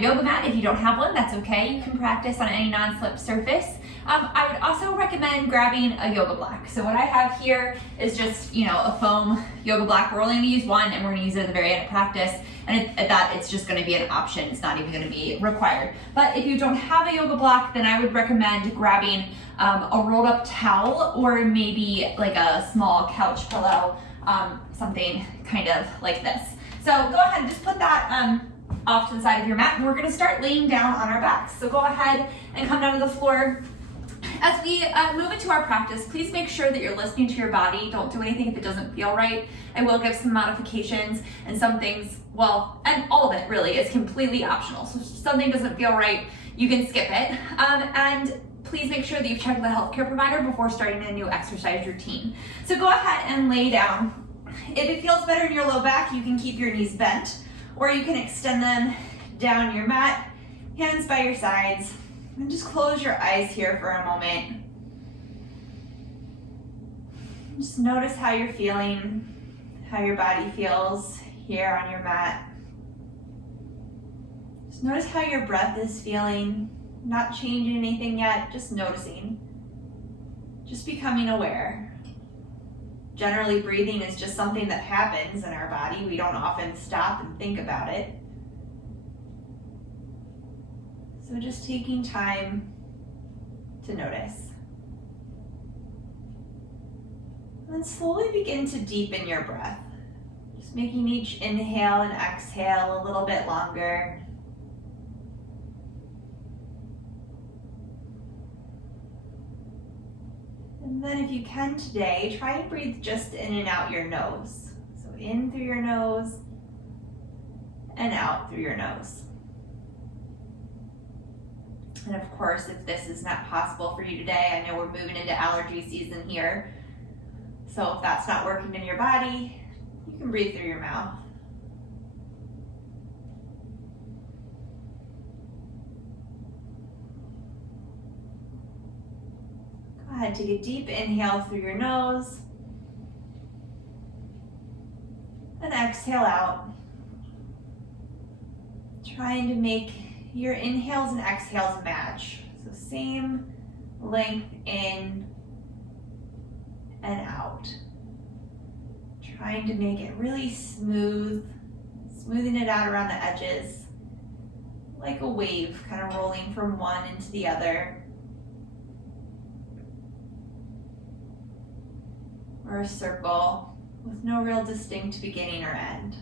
yoga mat. If you don't have one, that's okay. You can practice on any non-slip surface. I would also recommend grabbing a yoga block. So what I have here is just, a foam yoga block. We're only going to use one, and we're going to use it at the very end of practice. And it's just going to be an option. It's not even going to be required. But if you don't have a yoga block, then I would recommend grabbing a rolled up towel, or maybe like a small couch pillow, something kind of like this. So go ahead and just put that off to the side of your mat, and we're going to start laying down on our backs. So go ahead and come down to the floor. As we move into our practice, please make sure that you're listening to your body. Don't do anything if it doesn't feel right. I will give some modifications, and some things, and all of it really is completely optional. So if something doesn't feel right, you can skip it. And please make sure that you've checked with a healthcare provider before starting a new exercise routine. So go ahead and lay down. If it feels better in your low back, you can keep your knees bent, or you can extend them down your mat, hands by your sides, and just close your eyes here for a moment. Just notice how you're feeling, how your body feels here on your mat. Just notice how your breath is feeling, not changing anything yet, just noticing, just becoming aware. Generally, breathing is just something that happens in our body. We don't often stop and think about it. So just taking time to notice. And then slowly begin to deepen your breath. Just making each inhale and exhale a little bit longer. And then if you can today, try and breathe just in and out your nose. So in through your nose and out through your nose. And of course, if this is not possible for you today, I know we're moving into allergy season here. So if that's not working in your body, you can breathe through your mouth. Go ahead, take a deep inhale through your nose. And exhale out. Trying to make your inhales and exhales match. So same length in and out. Trying to make it really smooth, smoothing it out around the edges, like a wave kind of rolling from one into the other. Or a circle with no real distinct beginning or end.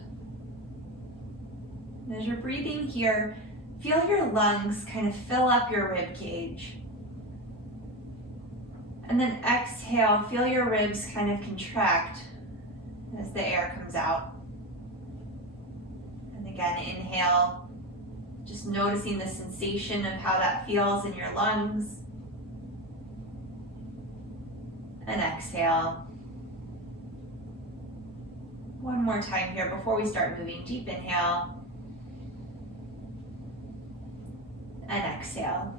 And as you're breathing here, feel your lungs kind of fill up your rib cage. And then exhale, feel your ribs kind of contract as the air comes out. And again, inhale, just noticing the sensation of how that feels in your lungs. And exhale. One more time here before we start moving. Deep inhale. And exhale.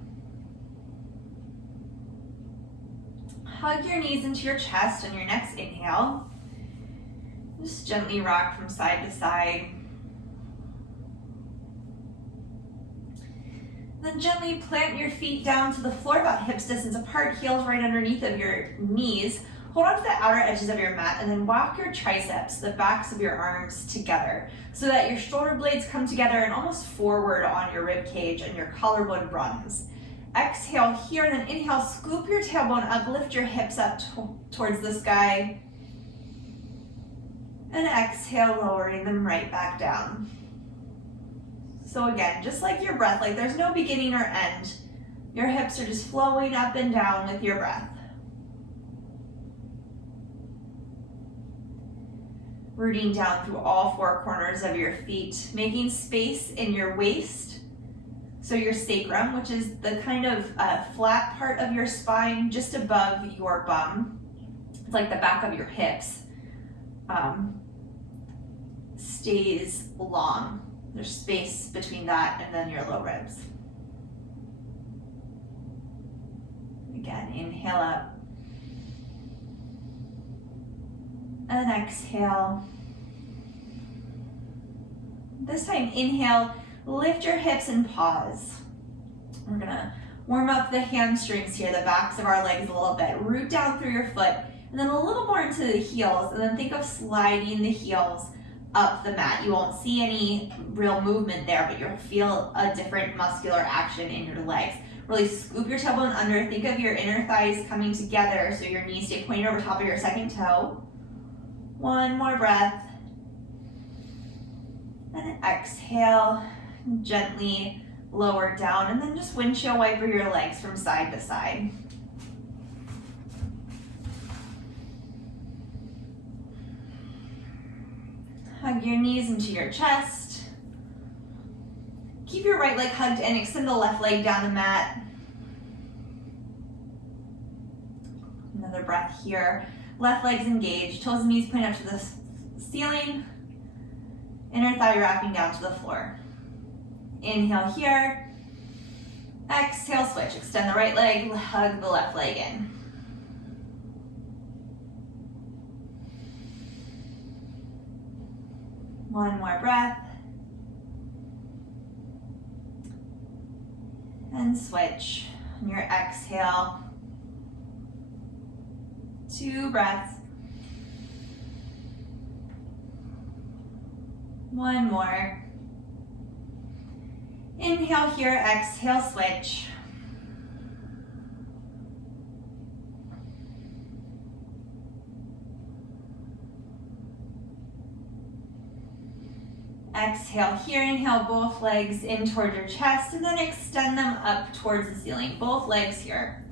Hug your knees into your chest on your next inhale. Just gently rock from side to side. Then gently plant your feet down to the floor about hips distance apart, heels right underneath of your knees. Hold on to the outer edges of your mat and then walk your triceps, the backs of your arms together so that your shoulder blades come together and almost forward on your rib cage and your collarbone runs. Exhale here and then inhale, scoop your tailbone up, lift your hips up towards the sky. And exhale, lowering them right back down. So again, just like your breath, like there's no beginning or end. Your hips are just flowing up and down with your breath. Rooting down through all four corners of your feet, making space in your waist. So your sacrum, which is the kind of flat part of your spine just above your bum. It's like the back of your hips. Stays long. There's space between that and then your low ribs. Again, inhale up. And then exhale. This time, inhale, Lift your hips and pause. We're gonna warm up the hamstrings here, the backs of our legs a little bit. Root down through your foot, and then a little more into the heels, and then think of sliding the heels up the mat. You won't see any real movement there, but you'll feel a different muscular action in your legs. Really scoop your tailbone under. Think of your inner thighs coming together so your knees stay pointed over top of your second toe. One more breath. And exhale, gently lower down, and then just windshield wiper your legs from side to side. Hug your knees into your chest. Keep your right leg hugged and extend the left leg down the mat. Another breath here. Left leg's engaged, toes and knees point up to the ceiling. Inner thigh wrapping down to the floor. Inhale here. Exhale, switch. Extend the right leg, hug the left leg in. One more breath. And switch. On your exhale. 2 breaths. One more. Inhale here, exhale, switch. Exhale here, inhale both legs in towards your chest, and then extend them up towards the ceiling, both legs here.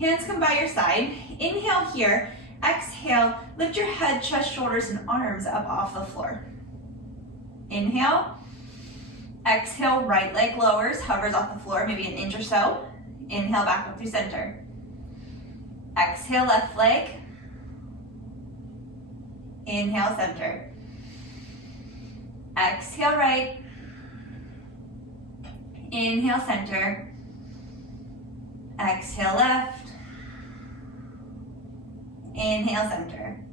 Hands come by your side. Inhale here, exhale, lift your head, chest, shoulders, and arms up off the floor. Inhale. Exhale, right leg lowers, hovers off the floor, maybe an inch or so. Inhale, back up through center. Exhale, left leg. Inhale, center. Exhale, right. Inhale, center. Exhale, left. Inhale, center.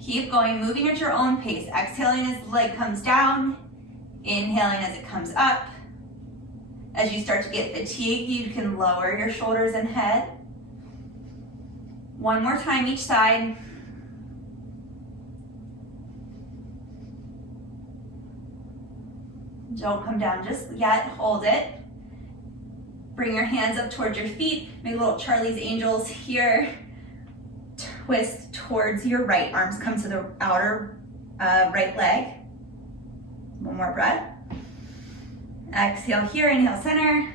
Keep going, moving at your own pace. Exhaling as the leg comes down. Inhaling as it comes up. As you start to get fatigued, you can lower your shoulders and head. One more time each side. Don't come down just yet, hold it. Bring your hands up towards your feet, make little Charlie's Angels here. Twist towards your right, arms come to the outer right leg. One more breath. Exhale here, inhale center.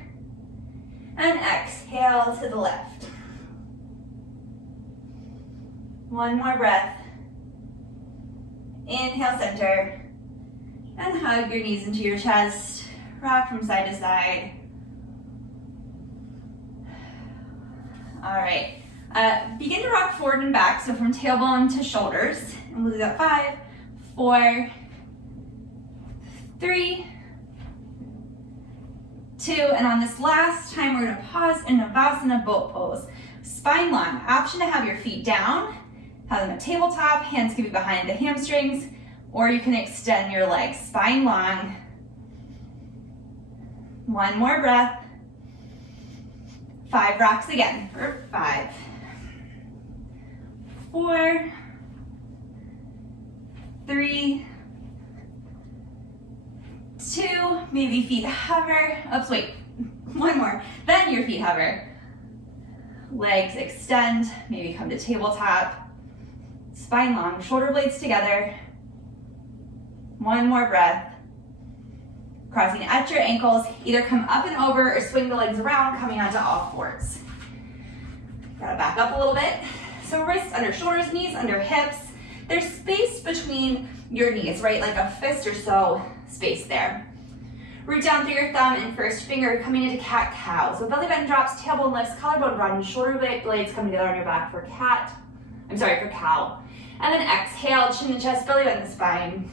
And exhale to the left. One more breath. Inhale center. And hug your knees into your chest. Rock from side to side. All right. Begin to rock forward and back, so from tailbone to shoulders. And we'll do that 5, 4, 3, 2, and on this last time, we're gonna pause in Navasana boat pose. Spine long, option to have your feet down, have them at tabletop, hands can be behind the hamstrings, or you can extend your legs, spine long. One more breath. 5 rocks again, for 5, 4, 3, 2, maybe feet hover. Oops, wait, one more. Then your feet hover. Legs extend, maybe come to tabletop. Spine long, shoulder blades together. One more breath. Crossing at your ankles, either come up and over or swing the legs around, coming onto all fours. Gotta back up a little bit. So wrists under shoulders, knees under hips. There's space between your knees, right? Like a fist or so space there. Root down through your thumb and first finger coming into cat-cow. So belly button drops, tailbone lifts, collarbone broadens, shoulder blades come together on your back for for cow. And then exhale, chin to chest, belly button spine.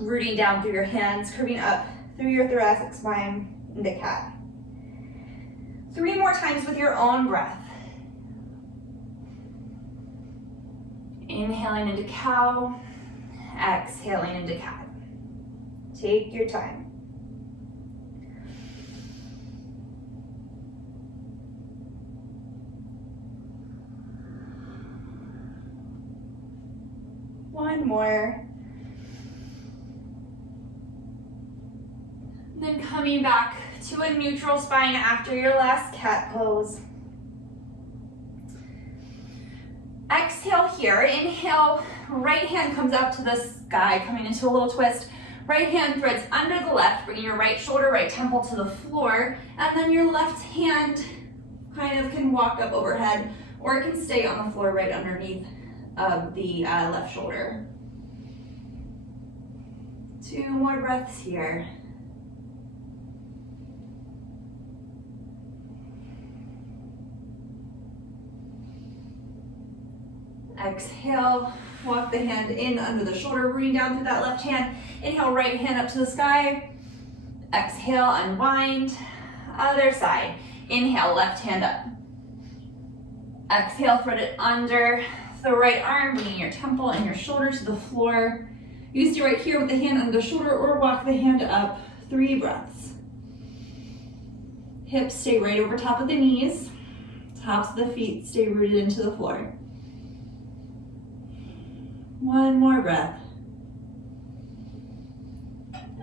Rooting down through your hands, curving up through your thoracic spine into cat. 3 more times with your own breath. Inhaling into cow, exhaling into cat. Take your time. One more. Then coming back to a neutral spine after your last cat pose. Exhale here, inhale, right hand comes up to the sky, coming into a little twist. Right hand threads under the left, bringing your right shoulder, right temple to the floor, and then your left hand kind of can walk up overhead, or it can stay on the floor right underneath the left shoulder. 2 more breaths here. Exhale, walk the hand in under the shoulder, rooting down through that left hand. Inhale, right hand up to the sky. Exhale, unwind. Other side. Inhale, left hand up. Exhale, thread it under the right arm, bringing your temple and your shoulder to the floor. You stay right here with the hand under the shoulder or walk the hand up. 3 breaths. Hips stay right over top of the knees. Tops of the feet stay rooted into the floor. 1 more breath.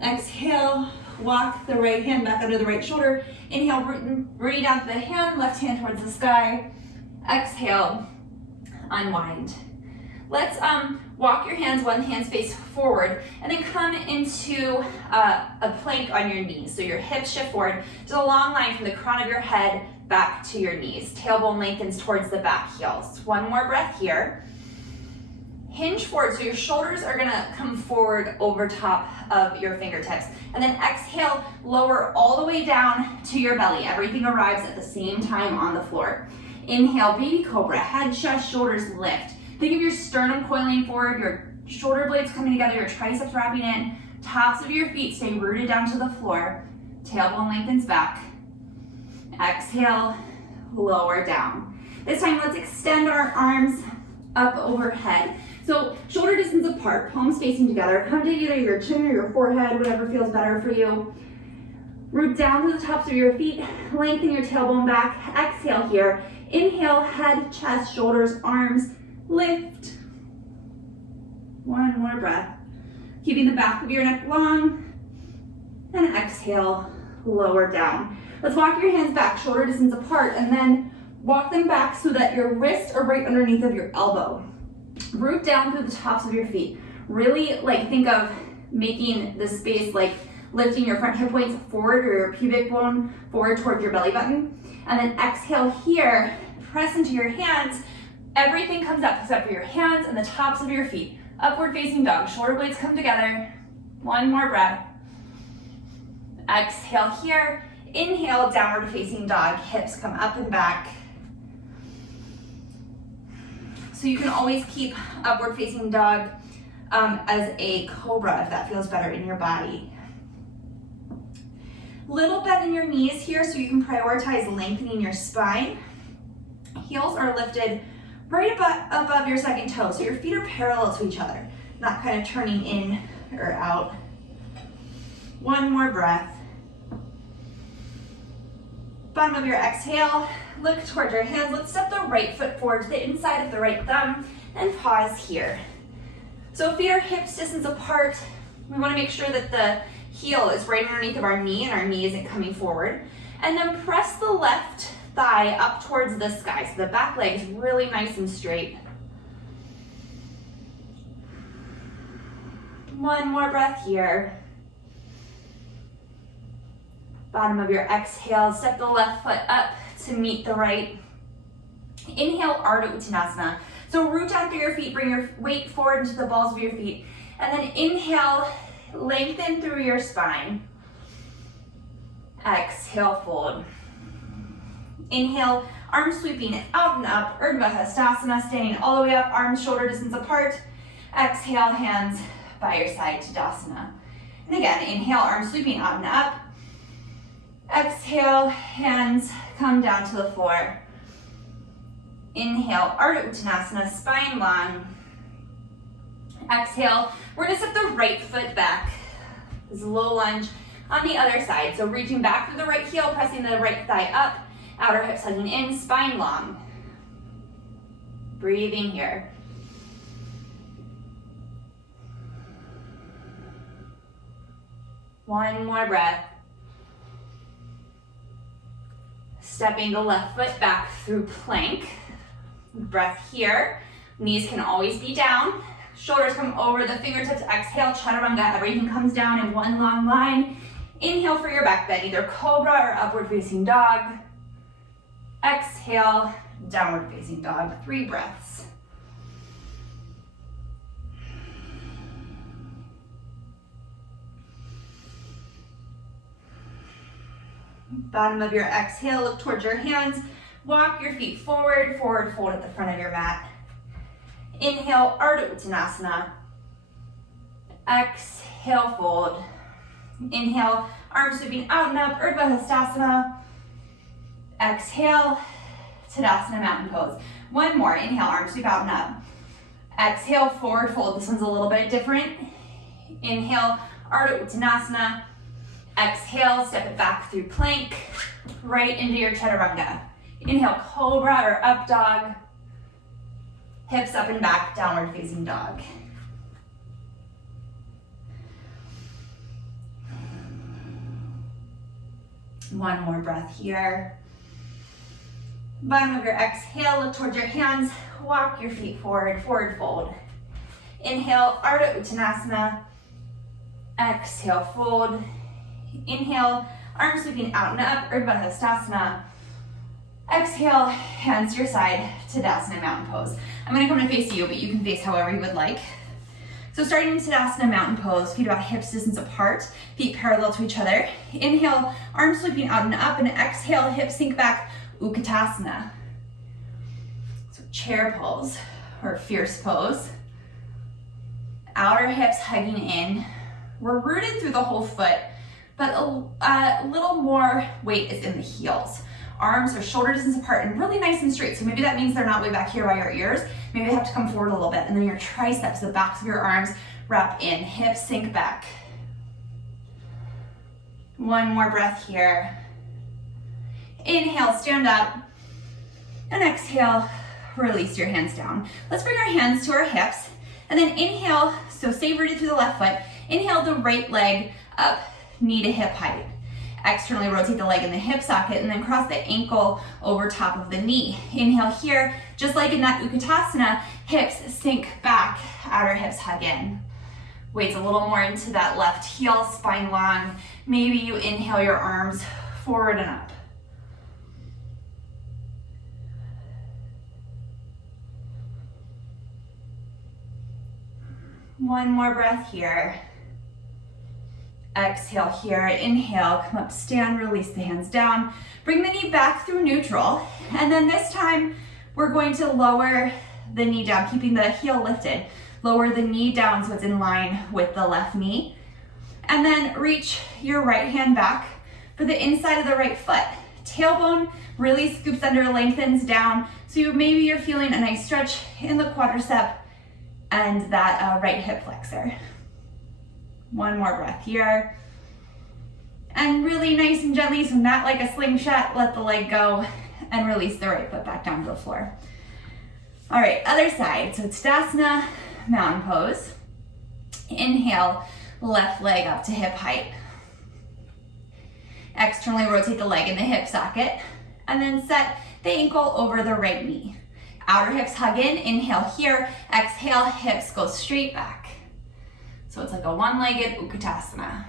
Exhale, walk the right hand back under the right shoulder. Inhale, rooting down to the hand, left hand towards the sky. Exhale, unwind. Let's walk your hands, one hand space forward, and then come into a plank on your knees. So your hips shift forward to the long line from the crown of your head back to your knees. Tailbone lengthens towards the back heels. 1 more breath here. Hinge forward, so your shoulders are gonna come forward over top of your fingertips. And then exhale, lower all the way down to your belly. Everything arrives at the same time on the floor. Inhale, baby cobra, head, chest, shoulders lift. Think of your sternum coiling forward, your shoulder blades coming together, your triceps wrapping in. Tops of your feet stay rooted down to the floor. Tailbone lengthens back. Exhale, lower down. This time, let's extend our arms up overhead. So shoulder distance apart, palms facing together. Come to either your chin or your forehead, whatever feels better for you. Root down to the tops of your feet, lengthen your tailbone back. Exhale here. Inhale, head, chest, shoulders, arms, lift. 1 more breath. Keeping the back of your neck long. And exhale, lower down. Let's walk your hands back, shoulder distance apart, and then walk them back so that your wrists are right underneath of your elbow. Root down through the tops of your feet. Really think of making the space like lifting your front hip points forward or your pubic bone forward towards your belly button. And then exhale here, press into your hands. Everything comes up except for your hands and the tops of your feet. Upward facing dog, shoulder blades come together. 1 more breath. Exhale here. Inhale, downward facing dog, hips come up and back. So you can always keep upward facing dog as a cobra if that feels better in your body. Little bend in your knees here so you can prioritize lengthening your spine. Heels are lifted right above your second toe, so your feet are parallel to each other, not kind of turning in or out. 1 more breath. Bottom of your exhale, look towards your hands. Let's step the right foot forward to the inside of the right thumb and pause here. So feet are hips distance apart. We want to make sure that the heel is right underneath of our knee and our knee isn't coming forward. And then press the left thigh up towards the sky so the back leg is really nice and straight. 1 more breath here. Bottom of your exhale, step the left foot up to meet the right. Inhale, Ardu Uttanasana. So root down through your feet, bring your weight forward into the balls of your feet. And then inhale, lengthen through your spine. Exhale, fold. Inhale, arms sweeping out and up, Ardu Uttanasana, standing all the way up, arms shoulder distance apart. Exhale, hands by your side, Tadasana. And again, inhale, arms sweeping out and up. Exhale, hands come down to the floor. Inhale, Ardu Uttanasana, spine long. Exhale, we're gonna step the right foot back. This is a low lunge on the other side. So reaching back through the right heel, pressing the right thigh up, outer hips hugging in, spine long. Breathing here. One more breath. Stepping the left foot back through plank. Breath here. Knees can always be down. Shoulders come over the fingertips. Exhale, chaturanga. Everything comes down in one long line. Inhale for your back bend, either cobra or upward facing dog. Exhale, downward facing dog. 3 breaths. Bottom of your exhale, look towards your hands. Walk your feet forward, forward fold at the front of your mat. Inhale, Ardu Uttanasana. Exhale, fold. Inhale, arms sweeping out and up, Sadasana. Exhale, Tadasana, mountain pose. One more, inhale, arms sweep out and up. Exhale, forward fold. This one's a little bit different. Inhale, Ardu Uttanasana. Exhale, step it back through plank, right into your chaturanga. Inhale, cobra or up dog. Hips up and back, downward facing dog. One more breath here. Bottom of your exhale, look towards your hands. Walk your feet forward, forward fold. Inhale, Ardu Uttanasana. Exhale, fold. Inhale, arms sweeping out and up, Sadasana. Exhale, hands to your side, Tadasana, mountain pose. I'm gonna come to face you, but you can face however you would like. So starting in Sadasana, mountain pose, feet about hips distance apart, feet parallel to each other. Inhale, arms sweeping out and up, and exhale, hips sink back, Uttanasana. So chair pose, or fierce pose. Outer hips hugging in. We're rooted through the whole foot, but a little more weight is in the heels. Arms are shoulder distance apart and really nice and straight. So maybe that means they're not way back here by your ears. Maybe they have to come forward a little bit. And then your triceps, the backs of your arms, wrap in. Hips sink back. One more breath here. Inhale, stand up. And exhale, release your hands down. Let's bring our hands to our hips. And then inhale, so stay rooted through the left foot. Inhale the right leg up, knee to hip height. Externally rotate the leg in the hip socket and then cross the ankle over top of the knee. Inhale here, just like in that Uttanasana, hips sink back, outer hips hug in. Weights a little more into that left heel, spine long. Maybe you inhale your arms forward and up. One more breath here. Exhale here, inhale, come up, stand, release the hands down. Bring the knee back through neutral. And then this time, we're going to lower the knee down, keeping the heel lifted. Lower the knee down so it's in line with the left knee. And then reach your right hand back for the inside of the right foot. Tailbone really scoops under, lengthens down. So maybe you're feeling a nice stretch in the quadricep and that right hip flexor. One more breath here. And really nice and gently, so not like a slingshot, let the leg go and release the right foot back down to the floor. All right, other side. So Tadasana, mountain pose. Inhale, left leg up to hip height. Externally rotate the leg in the hip socket. And then set the ankle over the right knee. Outer hips hug in, inhale here. Exhale, hips go straight back. So it's like a one-legged Uttanasana.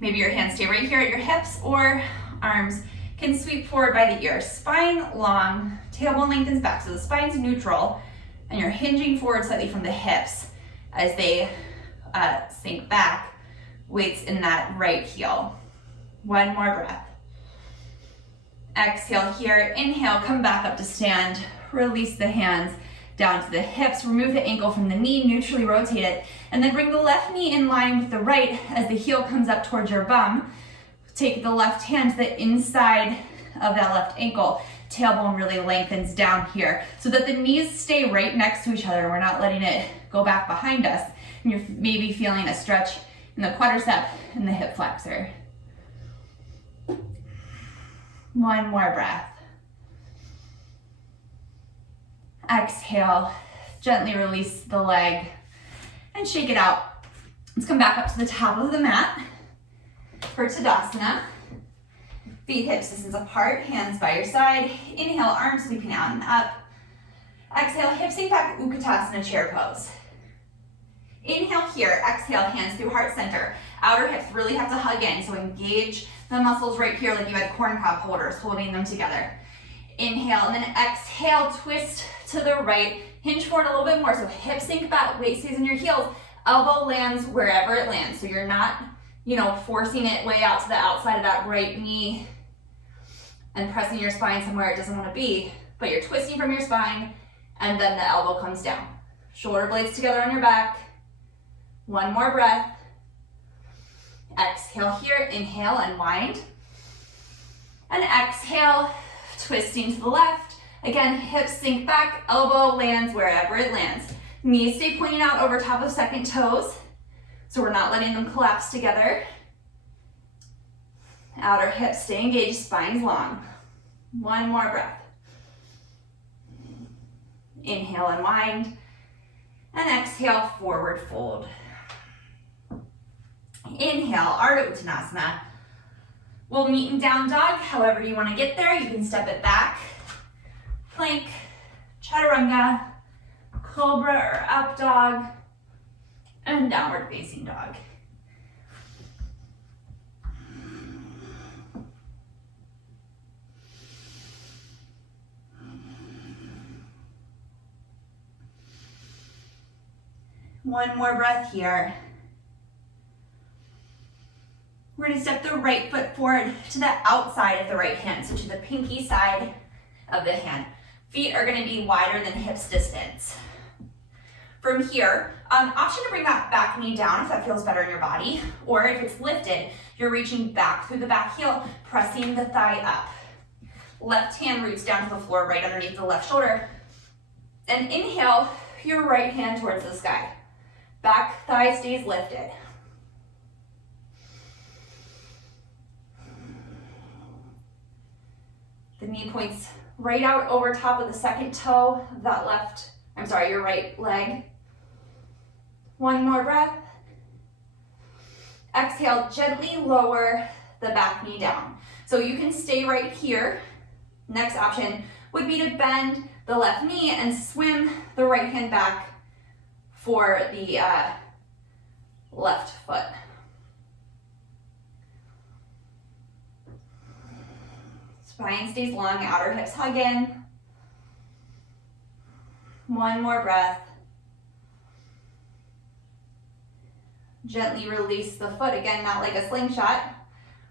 Maybe your hands stay right here at your hips or arms can sweep forward by the ear. Spine long, tailbone lengthens back. So the spine's neutral and you're hinging forward slightly from the hips as they sink back. Weights in that right heel. One more breath. Exhale here, inhale, come back up to stand. Release the hands down to the hips, remove the ankle from the knee, neutrally rotate it, and then bring the left knee in line with the right as the heel comes up towards your bum. Take the left hand to the inside of that left ankle. Tailbone really lengthens down here so that the knees stay right next to each other. We're not letting it go back behind us. And you're maybe feeling a stretch in the quadricep and the hip flexor. One more breath. Exhale, gently release the leg and shake it out. Let's come back up to the top of the mat for Tadasana. Feet hips distance apart, hands by your side. Inhale, arms sweeping out and up. Exhale, hips sink back, Uttanasana, chair pose. Inhale here, exhale, hands through heart center. Outer hips really have to hug in, so engage the muscles right here like you had corn cob holders, holding them together. Inhale, and then exhale, twist to the right. Hinge forward a little bit more, so hips sink back, weight stays in your heels. Elbow lands wherever it lands, so you're not, forcing it way out to the outside of that right knee and pressing your spine somewhere it doesn't want to be, but you're twisting from your spine, and then the elbow comes down. Shoulder blades together on your back. One more breath. Exhale here, inhale, unwind. And exhale, twisting to the left. Again, hips sink back, elbow lands wherever it lands. Knees stay pointing out over top of second toes, so we're not letting them collapse together. Outer hips stay engaged, spine's long. One more breath. Inhale, unwind. And exhale, forward fold. Inhale, Ardu Uttanasana. We'll meet in down dog. However you want to get there, you can step it back. Plank, chaturanga, cobra or up dog, and downward facing dog. One more breath here. We're going to step the right foot forward to the outside of the right hand, so to the pinky side of the hand. Feet are going to be wider than hips distance. From here, option to bring that back knee down if that feels better in your body, or if it's lifted, you're reaching back through the back heel, pressing the thigh up. Left hand roots down to the floor right underneath the left shoulder. And inhale your right hand towards the sky. Back thigh stays lifted. The knee points right out over top of the second toe of that your right leg. One more breath. Exhale, gently lower the back knee down. So you can stay right here. Next option would be to bend the left knee and swim the right hand back for the left foot. Spine stays long, outer hips hug in. One more breath. Gently release the foot, again, not like a slingshot.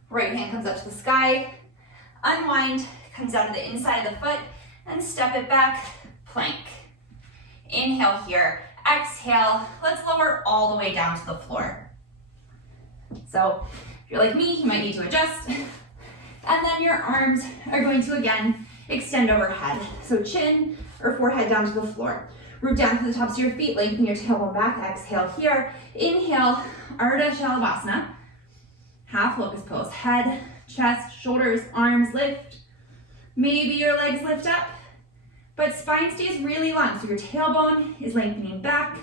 Right hand comes up to the sky. Unwind, comes down to the inside of the foot, and step it back, plank. Inhale here, exhale. Let's lower all the way down to the floor. So if you're like me, you might need to adjust. And then your arms are going to, again, extend overhead. So chin or forehead down to the floor. Root down to the tops of your feet, lengthen your tailbone back. Exhale here. Inhale, Ardu Uttanasana. Half locust pose. Head, chest, shoulders, arms lift. Maybe your legs lift up, but spine stays really long. So your tailbone is lengthening back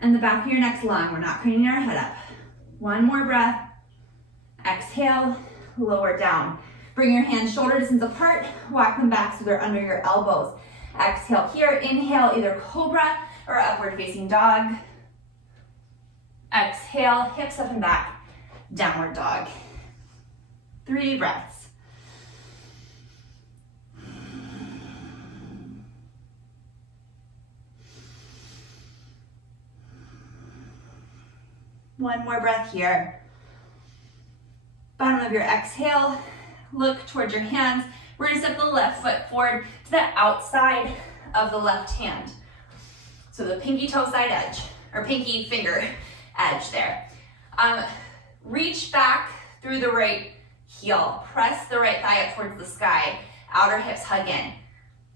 and the back of your neck's long. We're not craning our head up. One more breath. Exhale. Lower down. Bring your hands shoulder distance apart, walk them back so they're under your elbows. Exhale here, inhale either cobra or upward facing dog. Exhale, hips up and back, downward dog. 3 breaths. One more breath here. Bottom of your exhale, look towards your hands. We're gonna step the left foot forward to the outside of the left hand. So the pinky toe side edge, or pinky finger edge there. Reach back through the right heel. Press the right thigh up towards the sky. Outer hips hug in.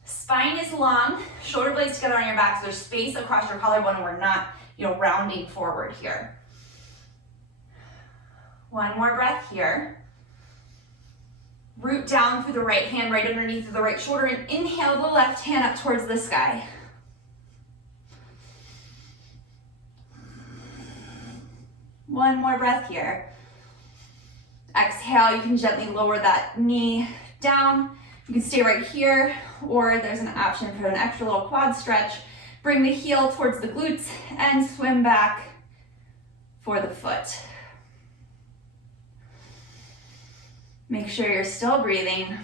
Spine is long, shoulder blades together on your back, so there's space across your collarbone and we're not, rounding forward here. One more breath here. Root down through the right hand, right underneath the right shoulder, and inhale the left hand up towards the sky. One more breath here. Exhale, you can gently lower that knee down. You can stay right here, or there's an option for an extra little quad stretch. Bring the heel towards the glutes and swim back for the foot. Make sure you're still breathing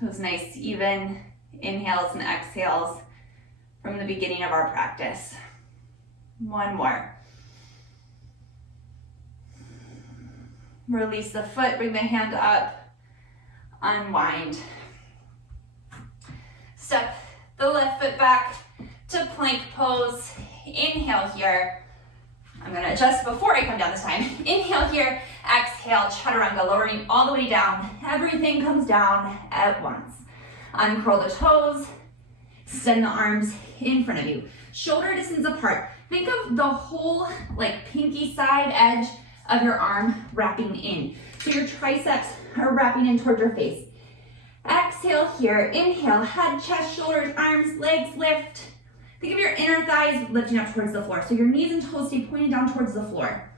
those nice even inhales and exhales from the beginning of our practice. One more. Release the foot, bring the hand up, unwind. Step the left foot back to plank pose. Inhale here. I'm gonna adjust before I come down this time. Inhale here, exhale, chaturanga, lowering all the way down. Everything comes down at once. Uncurl the toes, extend the arms in front of you. Shoulder distance apart. Think of the whole pinky side edge of your arm wrapping in. So your triceps are wrapping in towards your face. Exhale here, inhale, head, chest, shoulders, arms, legs lift. Think of your inner thighs lifting up towards the floor. So your knees and toes stay pointed down towards the floor.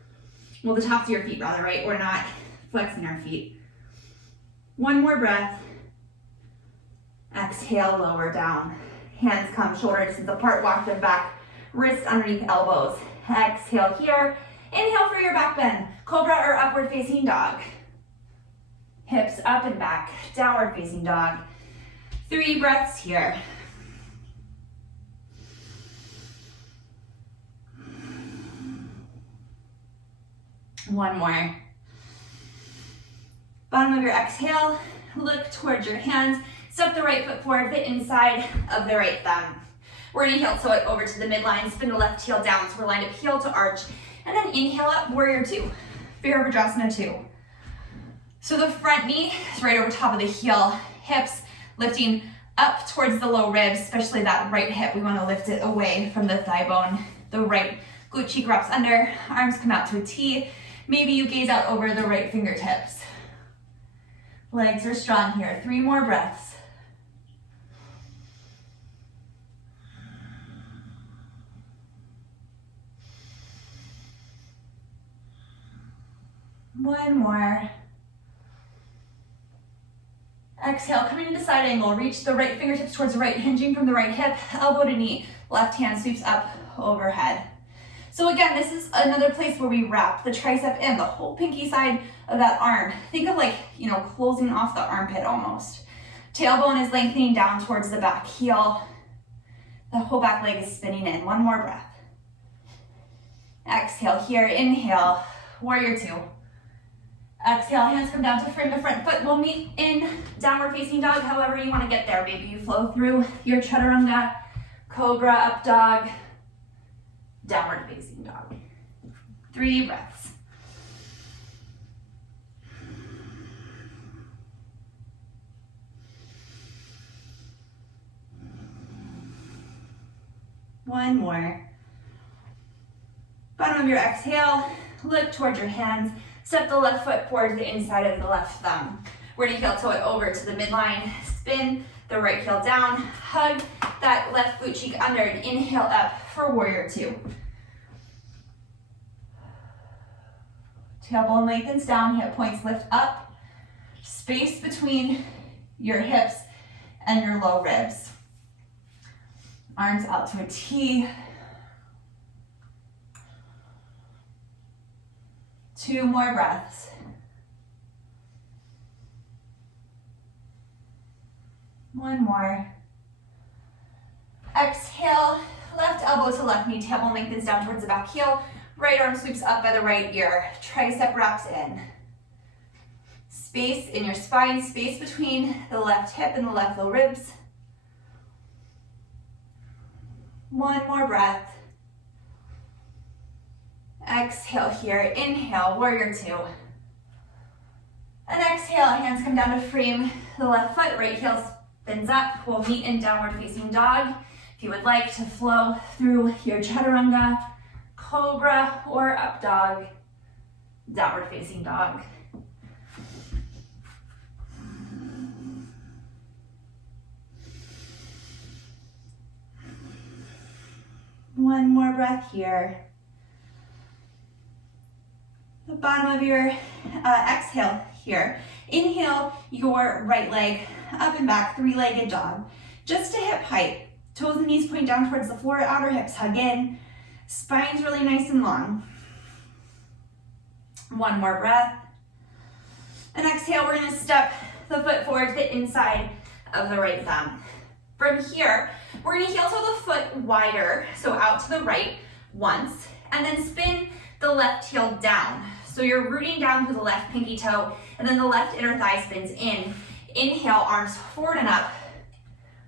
Well, the tops of your feet rather, right? We're not flexing our feet. One more breath. Exhale, lower down. Hands come shoulder distance apart, walk them back. Wrists underneath elbows. Exhale here. Inhale for your back bend. Cobra or upward facing dog. Hips up and back. Downward facing dog. 3 breaths here. One more. Bottom of your exhale, look towards your hands. Step the right foot forward, the inside of the right thumb. We're gonna heel toe it over to the midline, spin the left heel down. So we're lined up heel to arch. And then inhale up, warrior 2. Virabhadrasana 2. So the front knee is right over top of the heel. Hips lifting up towards the low ribs, especially that right hip. We wanna lift it away from the thigh bone. The right glute cheek wraps under, arms come out to a T. Maybe you gaze out over the right fingertips. Legs are strong here. 3 more breaths. One more. Exhale, coming into side angle. Reach the right fingertips towards the right, hinging from the right hip, elbow to knee. Left hand sweeps up overhead. So again, this is another place where we wrap the tricep in, the whole pinky side of that arm. Think of closing off the armpit almost. Tailbone is lengthening down towards the back heel. The whole back leg is spinning in. One more breath. Exhale here, inhale, warrior 2. Exhale, hands come down to frame the front foot. We'll meet in downward facing dog, however you want to get there. Maybe you flow through your chaturanga, cobra, up dog, downward facing dog. 3 breaths. One more. Bottom of your exhale, look towards your hands. Step the left foot forward to the inside of the left thumb. We're gonna heel toe it over to the midline. Spin the right heel down. Hug that left glute cheek under and inhale up for warrior 2. Tailbone lengthens down, hip points lift up. Space between your hips and your low ribs. Arms out to a T. 2 more breaths. One more. Exhale, left elbow to left knee, tailbone lengthens down towards the back heel. Right arm sweeps up by the right ear. Tricep wraps in. Space in your spine, space between the left hip and the left low ribs. One more breath. Exhale here, inhale, warrior 2. And exhale, hands come down to frame the left foot, right heel spins up. We'll meet in downward facing dog. If you would like to flow through your chaturanga, cobra, or up dog, downward facing dog. One more breath here. bottom of your exhale here. Inhale your right leg up and back, three-legged dog. Just to hip height. Toes and knees point down towards the floor, outer hips hug in. Spine's really nice and long. One more breath. And exhale, we're gonna step the foot forward to the inside of the right thumb. From here, we're gonna heel toe the foot wider, so out to the right once, and then spin the left heel down. So you're rooting down through the left pinky toe, and then the left inner thigh spins in. Inhale, arms forward and up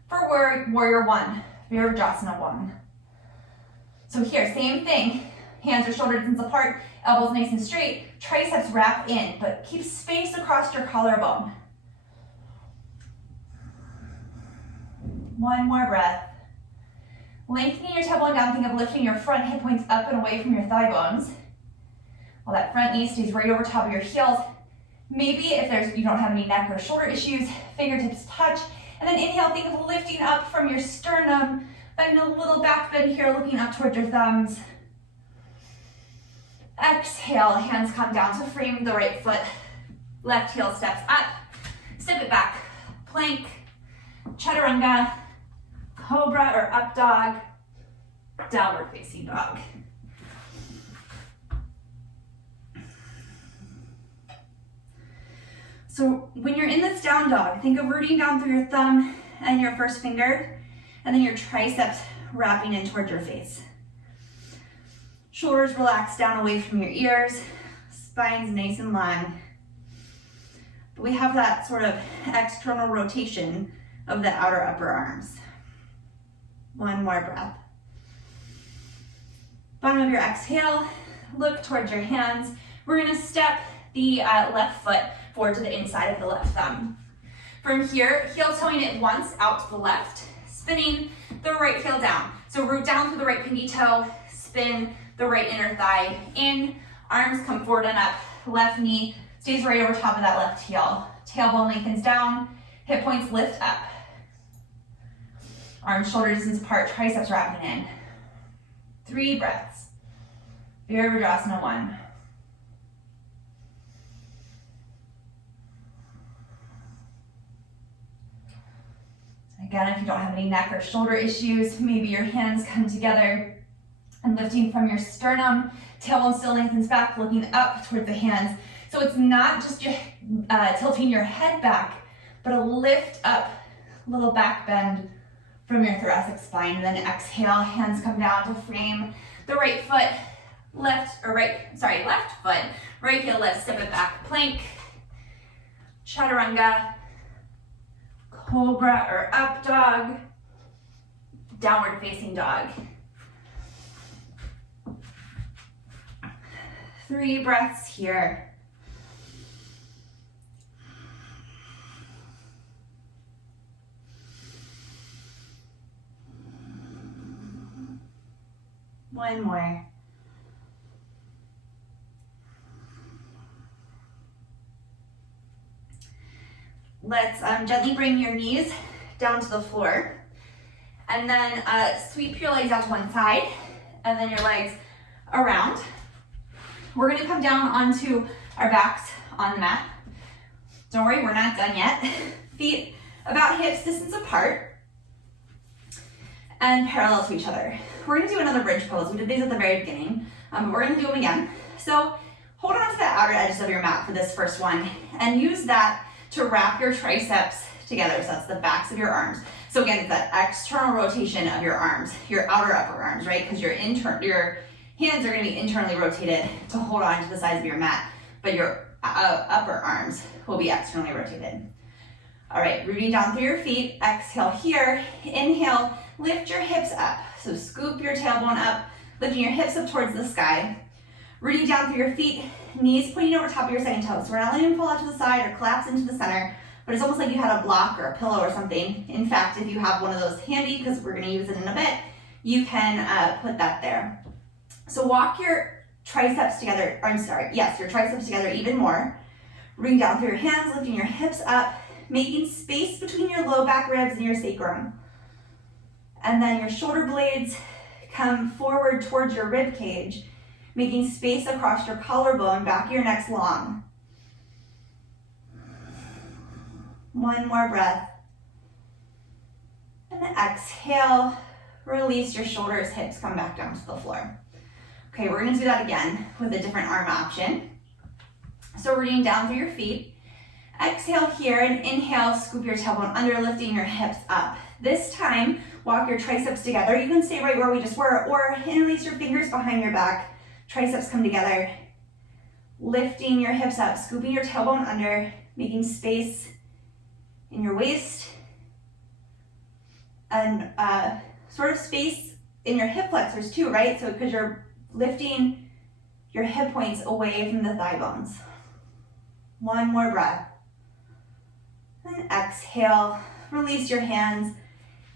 for warrior one, Virabhadrasana one. So here, same thing. Hands are shoulder distance apart, elbows nice and straight, triceps wrap in, but keep space across your collarbone. One more breath. Lengthening your tailbone down, think of lifting your front hip points up and away from your thigh bones. While that front knee stays right over top of your heels. Maybe if you don't have any neck or shoulder issues, fingertips touch. And then inhale, think of lifting up from your sternum, finding a little back bend here, looking up towards your thumbs. Exhale, hands come down to frame the right foot. Left heel steps up, step it back. Plank, chaturanga, cobra or up dog, downward facing dog. So when you're in this down dog, think of rooting down through your thumb and your first finger, and then your triceps wrapping in towards your face. Shoulders relax down away from your ears, spine's nice and long. But we have that sort of external rotation of the outer upper arms. One more breath. Bottom of your exhale, look towards your hands. We're gonna step the left foot forward to the inside of the left thumb. From here, heel toeing it once out to the left, spinning the right heel down. So root down through the right pinky toe, spin the right inner thigh in, arms come forward and up, left knee stays right over top of that left heel. Tailbone lengthens down, hip points lift up. Arms shoulder distance apart, triceps wrapping in. 3 breaths. Virabhadrasana 1. Again, if you don't have any neck or shoulder issues, maybe your hands come together and lifting from your sternum, tailbone still lengthens back, looking up toward the hands. So it's not just tilting your head back, but a lift up, little back bend from your thoracic spine. And then exhale, hands come down to frame the right foot, left foot, right heel lift, step it back, plank, chaturanga, cobra or up dog, downward facing dog. 3 breaths here. One more. Let's gently bring your knees down to the floor, and then sweep your legs out to one side, and then your legs around. We're gonna come down onto our backs on the mat. Don't worry, we're not done yet. Feet about hips distance apart and parallel to each other. We're gonna do another bridge pose. We did these at the very beginning, but we're gonna do them again. So hold on to the outer edges of your mat for this first one, and use that to wrap your triceps together. So that's the backs of your arms. So again, it's that external rotation of your arms, your outer upper arms, right? Because your hands are gonna be internally rotated to hold on to the sides of your mat, but your upper arms will be externally rotated. All right, rooting down through your feet, exhale here, inhale, lift your hips up. So scoop your tailbone up, lifting your hips up towards the sky. Rooting down through your feet, knees pointing over top of your second toe. So we're not letting them fall out to the side or collapse into the center, but it's almost like you had a block or a pillow or something. In fact, if you have one of those handy, because we're gonna use it in a bit, you can put that there. So walk your triceps together, your triceps together even more. Rooting down through your hands, lifting your hips up, making space between your low back ribs and your sacrum. And then your shoulder blades come forward towards your rib cage. making space across your collarbone, back of your neck's long. One more breath. And exhale, release your shoulders, hips come back down to the floor. Okay, we're gonna do that again with a different arm option. So rooting down through your feet. Exhale here and inhale, scoop your tailbone under, lifting your hips up. This time, walk your triceps together. You can stay right where we just were, or interlace your fingers behind your back. Triceps come together. Lifting your hips up, scooping your tailbone under, making space in your waist, and sort of space in your hip flexors too, right? So because you're lifting your hip points away from the thigh bones. One more breath. And exhale, release your hands,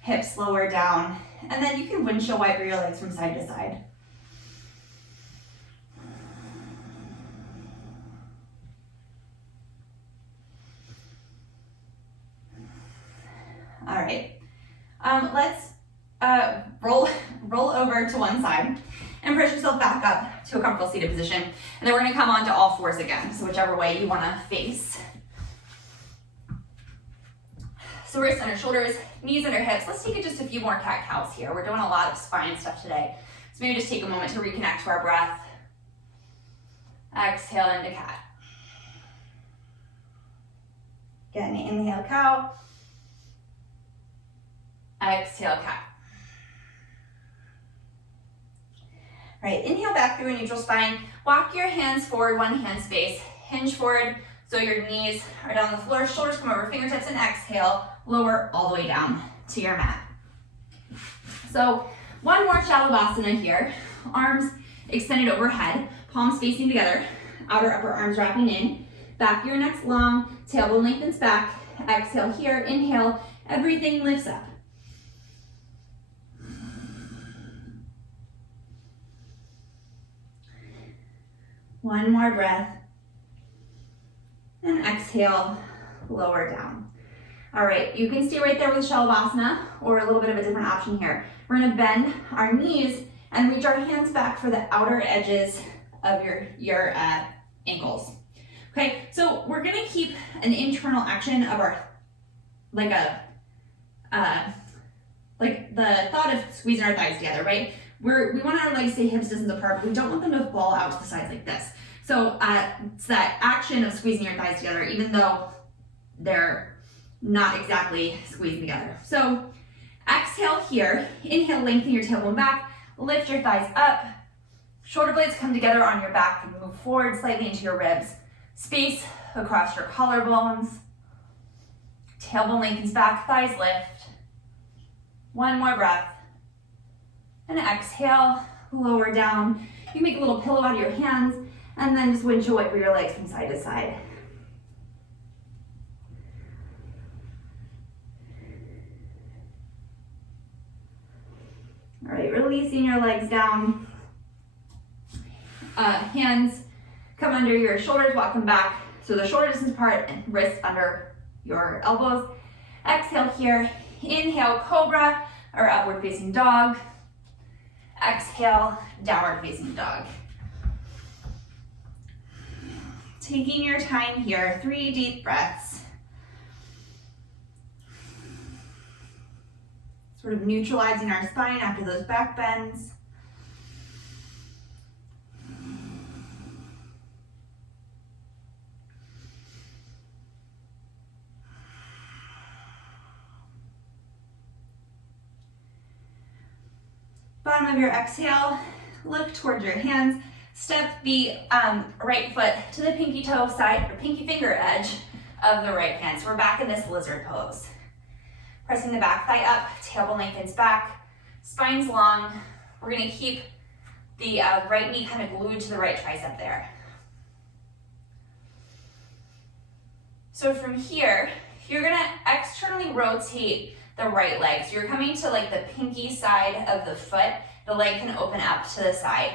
hips lower down, and then you can windshield wiper your legs from side to side. All right, let's roll over to one side and press yourself back up to a comfortable seated position. And then we're gonna come onto all fours again, so whichever way you wanna face. So wrists under shoulders, knees under hips. Let's take it just a few more cat-cows here. We're doing a lot of spine stuff today. So maybe just take a moment to reconnect to our breath. Exhale into cat. Again, inhale cow. Exhale cat. All right, inhale back through a neutral spine. Walk your hands forward, one hand space. Hinge forward, so your knees are down on the floor. Shoulders come over, fingertips, and exhale. Lower all the way down to your mat. So one more Sadasana here. Arms extended overhead, palms facing together, outer upper arms wrapping in. Back of your neck's long, tailbone lengthens back. Exhale here, inhale, everything lifts up. One more breath. And exhale, lower down. All right, you can stay right there with Sadasana or a little bit of a different option here. We're gonna bend our knees and reach our hands back for the outer edges of your ankles. Okay, so we're gonna keep an internal action of our, like the thought of squeezing our thighs together, right? We want our legs to stay hips distance apart, but we don't want them to fall out to the sides like this. So it's that action of squeezing your thighs together, even though they're not exactly squeezing together. So exhale here, inhale, lengthen your tailbone back, lift your thighs up, shoulder blades come together on your back and move forward slightly into your ribs. Space across your collarbones, tailbone lengthens back, thighs lift. One more breath. And exhale, lower down. You make a little pillow out of your hands and then just windshield wiper your legs from side to side. All right, releasing your legs down. Hands come under your shoulders, walk them back. So the shoulder distance apart and wrists under your elbows. Exhale here, inhale, cobra or upward facing dog. Exhale, downward facing dog. Taking your time here, 3 deep breaths. Sort of neutralizing our spine after those back bends. Bottom of your exhale, look towards your hands. Step the right foot to the pinky toe side, or pinky finger edge of the right hand. So we're back in this lizard pose. Pressing the back thigh up, tailbone lengthens back, spine's long. We're gonna keep the right knee kind of glued to the right tricep there. So from here, you're gonna externally rotate the right leg. So you're coming to like the pinky side of the foot. The leg can open up to the side.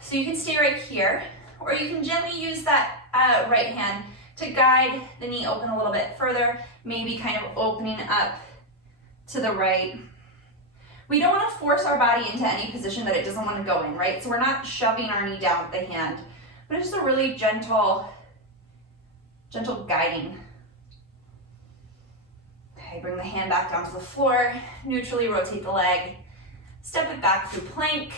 So you can stay right here, or you can gently use that right hand to guide the knee open a little bit further, maybe kind of opening up to the right. We don't want to force our body into any position that it doesn't want to go in, right? So we're not shoving our knee down with the hand, but it's just a really gentle guiding. Okay, bring the hand back down to the floor, neutrally rotate the leg, step it back through plank,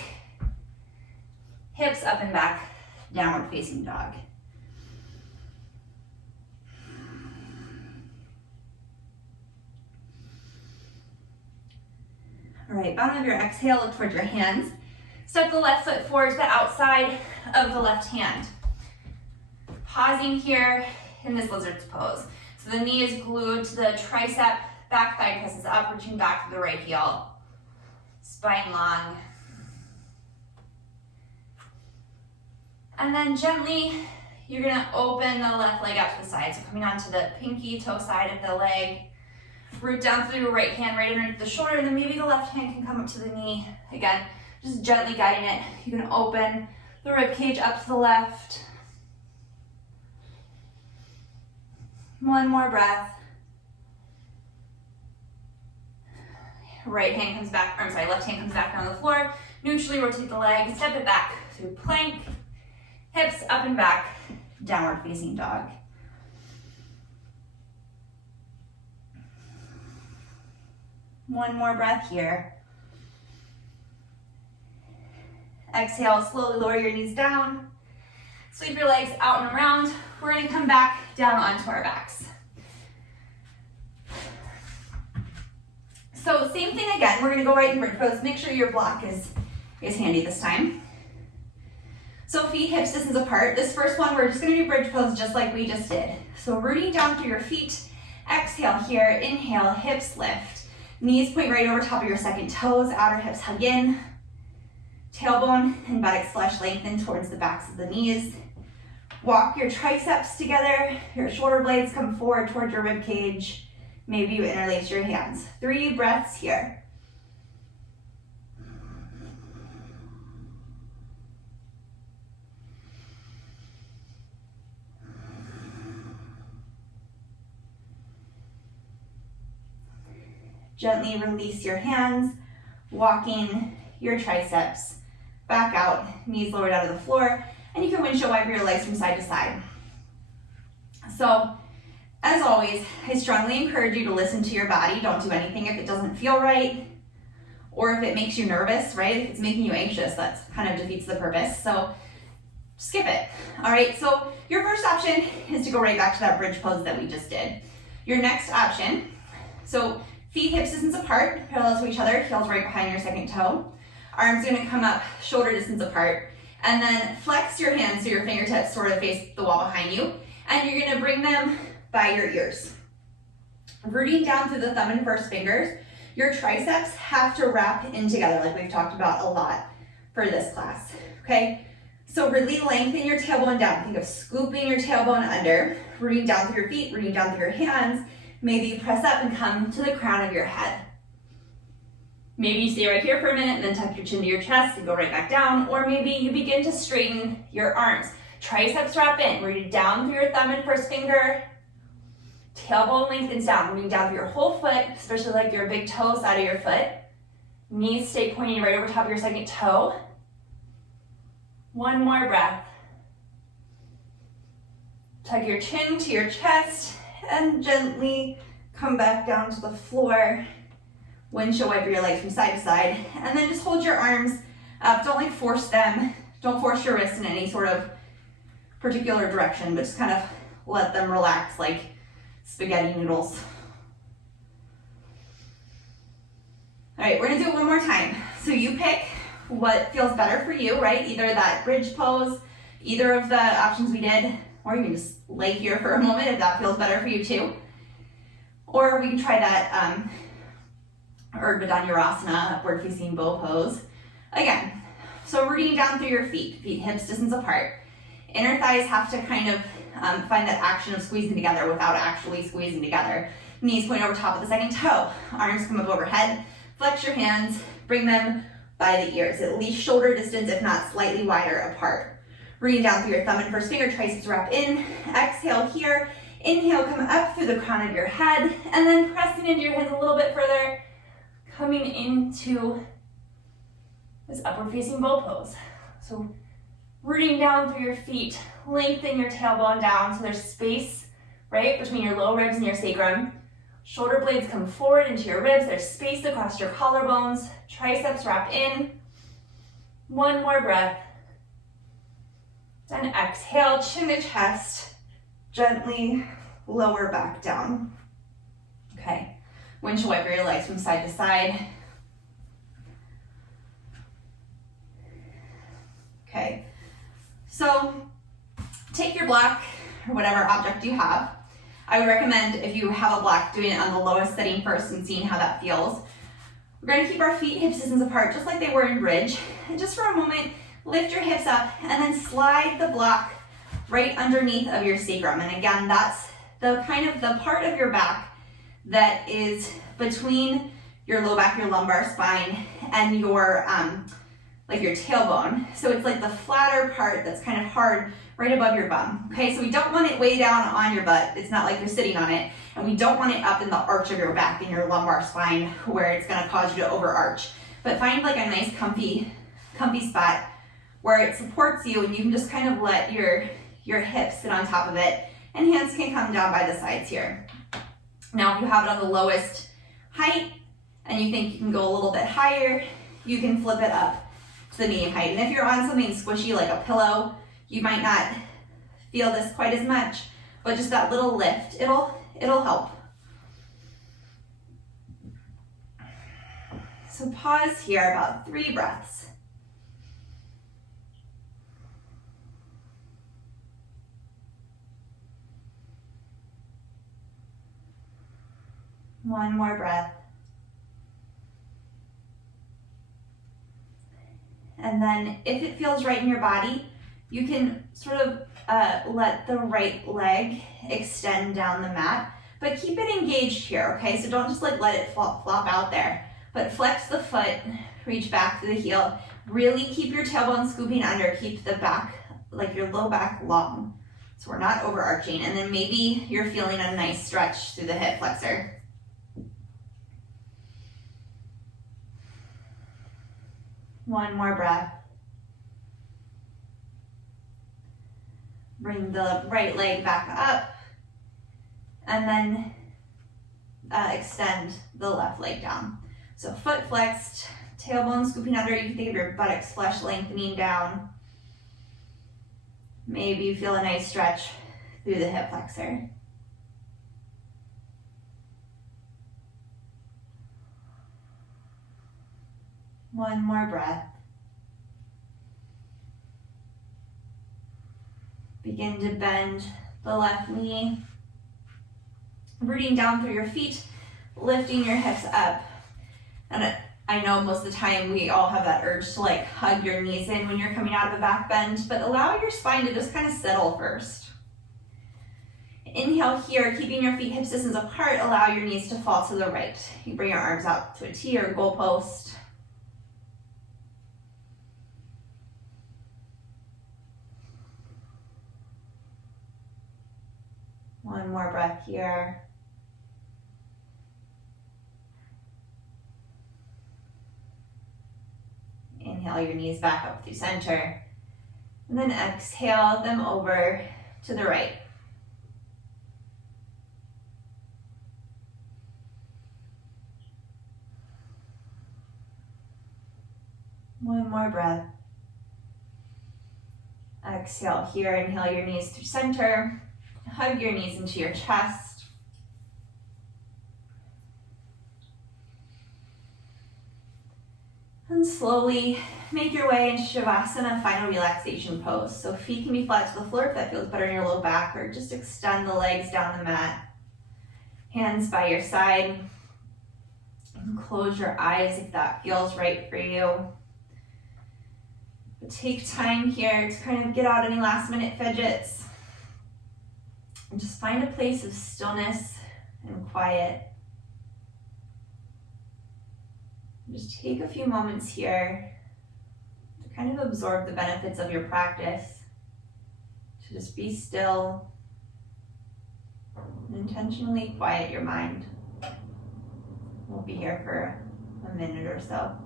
hips up and back, downward facing dog. All right, bottom of your exhale, look towards your hands. Step the left foot forward to the outside of the left hand. Pausing here in this lizard's pose. So the knee is glued to the tricep, back thigh presses up, reaching back to the right heel. Spine long. And then gently, you're gonna open the left leg out to the side. So coming onto the pinky toe side of the leg. Root down through your right hand, right underneath the shoulder, and then maybe the left hand can come up to the knee. Again, just gently guiding it. You can open the rib cage up to the left. One more breath. Right hand comes back, left hand comes back on the floor. Neutrally rotate the leg, step it back through plank. Hips up and back, downward facing dog. One more breath here. Exhale, slowly lower your knees down. Sweep your legs out and around. We're gonna come back down onto our backs. So same thing again, we're gonna go right in bridge pose. Make sure your block is handy this time. So feet hips distance apart. This first one, we're just gonna do bridge pose just like we just did. So rooting down through your feet. Exhale here, inhale, hips lift. Knees point right over top of your second toes, outer hips hug in. Tailbone and buttocks flesh lengthen towards the backs of the knees. Walk your triceps together, your shoulder blades come forward towards your rib cage. Maybe you interlace your hands. 3 breaths here. Gently release your hands, walking your triceps back out, knees lowered out of the floor, and you can windshield wiper your legs from side to side. So, as always, I strongly encourage you to listen to your body. Don't do anything if it doesn't feel right, or if it makes you nervous, right? If it's making you anxious, that kind of defeats the purpose. So, skip it. All right, so your first option is to go right back to that bridge pose that we just did. Your next option, so feet hips distance apart, parallel to each other, heels right behind your second toe. Arms gonna come up shoulder distance apart. And then flex your hands so your fingertips sort of face the wall behind you. And you're gonna bring them by your ears. Rooting down through the thumb and first fingers, your triceps have to wrap in together like we've talked about a lot for this class, okay? So really lengthen your tailbone down. Think of scooping your tailbone under, rooting down through your feet, rooting down through your hands. Maybe you press up and come to the crown of your head. Maybe you stay right here for a minute and then tuck your chin to your chest and go right back down. Or maybe you begin to straighten your arms. Triceps wrap in, rooted down through your thumb and first finger. Tailbone lengthens down, moving down through your whole foot, especially like your big toe side of your foot. Knees stay pointing right over top of your second toe. One more breath. Tuck your chin to your chest and gently come back down to the floor. Windshield wiper your legs from side to side, and then just hold your arms up. Don't like force them. Don't force your wrists in any sort of particular direction, but just kind of let them relax like spaghetti noodles. All right, we're gonna do it one more time. So you pick what feels better for you, right? Either that bridge pose, either of the options we did, or you can just lay here for a moment if that feels better for you too. Or we can try that Ardu Uttanasana, upward facing bow pose. Again, so rooting down through your feet hips distance apart. Inner thighs have to kind of find that action of squeezing together without actually squeezing together. Knees point over top of the second toe. Arms come up overhead. Flex your hands, bring them by the ears, at least shoulder distance, if not slightly wider apart. Rooting down through your thumb and first finger, triceps wrap in. Exhale here. Inhale, come up through the crown of your head, and then pressing into your hands a little bit further. coming into this upward facing bow pose. So rooting down through your feet, lengthen your tailbone down so there's space, right, between your low ribs and your sacrum. Shoulder blades come forward into your ribs. There's space across your collarbones. Triceps wrap in. One more breath. Then exhale, chin to chest. Gently lower back down. Okay, windshield wiper your legs from side to side. Okay, so take your block or whatever object you have. I would recommend, if you have a block, doing it on the lowest setting first and seeing how that feels. We're going to keep our feet hip distance apart just like they were in bridge. And just for a moment, lift your hips up and then slide the block right underneath of your sacrum. And again, that's the kind of the part of your back that is between your low back, your lumbar spine, and your like your tailbone. So it's like the flatter part that's kind of hard right above your bum. Okay, so we don't want it way down on your butt. It's not like you're sitting on it. And we don't want it up in the arch of your back in your lumbar spine where it's gonna cause you to overarch. But find like a nice comfy spot where it supports you and you can just kind of let your hips sit on top of it and hands can come down by the sides here. Now if you have it on the lowest height and you think you can go a little bit higher, you can flip it up to the medium height. And if you're on something squishy like a pillow, you might not feel this quite as much, but just that little lift, it'll help. So pause here, about 3 breaths. One more breath. And then if it feels right in your body, you can sort of let the right leg extend down the mat, but keep it engaged here, okay? So don't just like let it flop out there, but flex the foot, reach back to the heel. Really keep your tailbone scooping under, keep the back, like your low back long, so we're not overarching. And then maybe you're feeling a nice stretch through the hip flexor. One more breath. Bring the right leg back up and then extend the left leg down. So foot flexed, tailbone scooping under. You can think of your buttocks flesh lengthening down. Maybe you feel a nice stretch through the hip flexor. One more breath. Begin to bend the left knee, rooting down through your feet, lifting your hips up. And I know most of the time we all have that urge to like hug your knees in when you're coming out of a back bend, but allow your spine to just kind of settle first. Inhale here, keeping your feet hip distance apart, allow your knees to fall to the right. You bring your arms out to a T or goalpost. One more breath here. Inhale your knees back up through center. And then exhale them over to the right. One more breath. Exhale here, inhale your knees through center. Hug your knees into your chest. And slowly make your way into Shavasana, final relaxation pose. So feet can be flat to the floor if that feels better in your low back, or just extend the legs down the mat. Hands by your side. And close your eyes if that feels right for you. But take time here to kind of get out any last minute fidgets. And just find a place of stillness and quiet. Just take a few moments here to kind of absorb the benefits of your practice, to just be still and intentionally quiet your mind. We'll be here for a minute or so.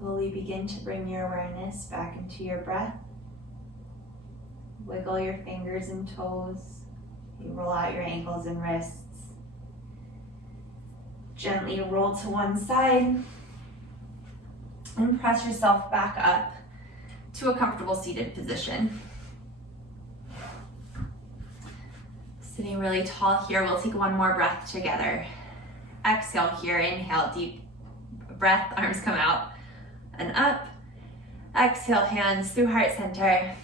Slowly begin to bring your awareness back into your breath. Wiggle your fingers and toes. You roll out your ankles and wrists. Gently roll to one side and press yourself back up to a comfortable seated position. Sitting really tall here, we'll take one more breath together. Exhale here, inhale, deep breath, arms come out and up. Exhale, hands through heart center.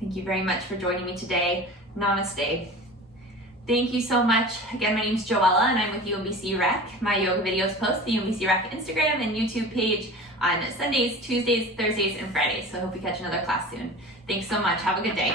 Thank you very much for joining me today. Namaste. Thank you so much. Again, my name is Joella and I'm with UMBC Rec. My yoga videos post the UMBC Rec Instagram and YouTube page on Sundays, Tuesdays, Thursdays, and Fridays. So I hope you catch another class soon. Thanks so much. Have a good day.